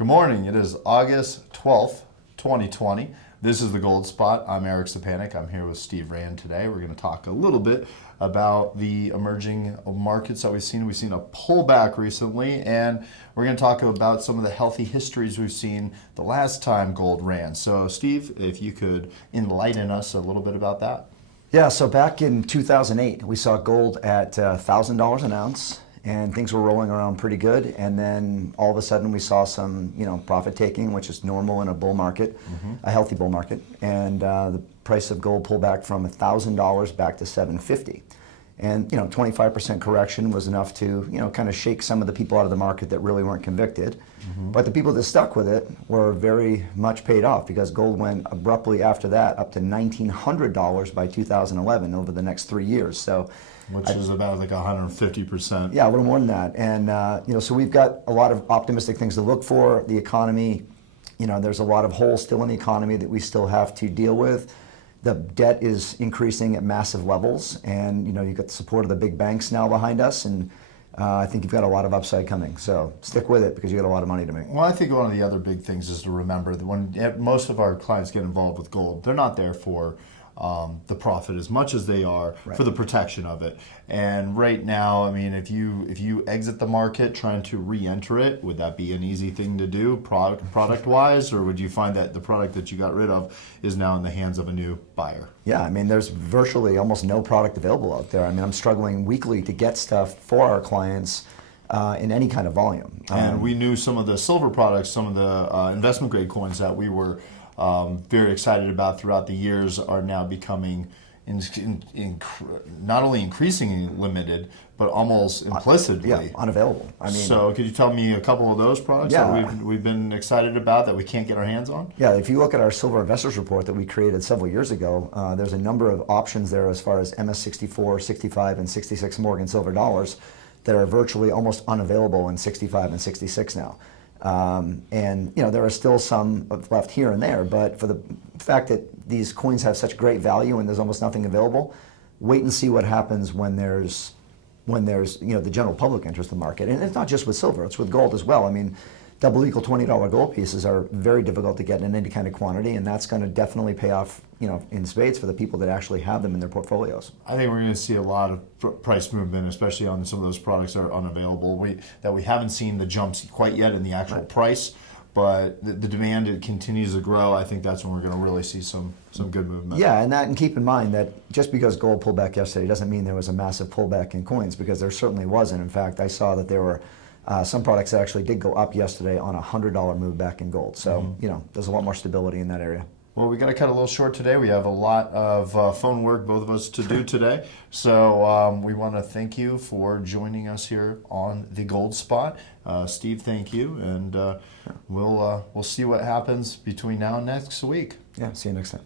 Good morning. It is August 12th, 2020. This is the Gold Spot. I'm Eric Stepanek. I'm here with Steve Rand today. We're going to talk a little bit about the emerging markets that we've seen. We've seen a pullback recently, and we're going to talk about some of the healthy histories we've seen the last time gold ran. So, Steve, if you could enlighten us a little bit about that. Yeah, so back in 2008, we saw gold at $1,000 an ounce, and things were rolling around pretty good. And then all of a sudden, we saw some, profit taking, which is normal in a bull market, a healthy bull market. And the price of gold pulled back from $1,000 back to $750. And 25% correction was enough to kind of shake some of the people out of the market that really weren't convicted. But the people that stuck with it were very much paid off, because gold went abruptly after that up to $1,900 by 2011 over the next 3 years. So, which is about like 150%. Yeah, a little more than that. And so we've got a lot of optimistic things to look for. The economy, there's a lot of holes still in the economy that we still have to deal with. The debt is increasing at massive levels, and you've got the support of the big banks now behind us, and I think you've got a lot of upside coming. So stick with it, because you got a lot of money to make. Well, I think one of the other big things is to remember that when most of our clients get involved with gold, they're not there for the profit as much as they are for the protection of it. And right now, I mean, if you exit the market trying to re-enter it, would that be an easy thing to do product wise, or would you find that the product that you got rid of is now in the hands of a new buyer? Yeah, I mean, there's virtually almost no product available out there. I mean, I'm struggling weekly to get stuff for our clients in any kind of volume. And we knew some of the silver products, some of the investment grade coins that we were very excited about throughout the years are now becoming not only increasingly limited, but almost implicitly unavailable. I mean, so could you tell me a couple of those products that we've been excited about that we can't get our hands on? Yeah, if you look at our Silver Investors Report that we created several years ago, there's a number of options there as far as MS64, 65, and 66 Morgan silver dollars that are virtually almost unavailable in 65 and 66 now. And there are still some left here and there, but for the fact that these coins have such great value and there's almost nothing available, wait and see what happens when there's the general public interest in the market. And it's not just with silver, it's with gold as well. I mean, double equal $20 gold pieces are very difficult to get in any kind of quantity, and that's going to definitely pay off in spades for the people that actually have them in their portfolios. I think we're going to see a lot of price movement, especially on some of those products that are unavailable. We haven't seen the jumps quite yet in the actual price, but the demand, it continues to grow. I think that's when we're going to really see some good movement. Yeah, and keep in mind that just because gold pulled back yesterday doesn't mean there was a massive pullback in coins, because there certainly wasn't. In fact, I saw that there were some products that actually did go up yesterday on a $100 move back in gold. So, there's a lot more stability in that area. Well, we got to cut a little short today. We have a lot of phone work, both of us, to do today. So we want to thank you for joining us here on the Gold Spot. Steve, thank you, and we'll see what happens between now and next week. Yeah, see you next time.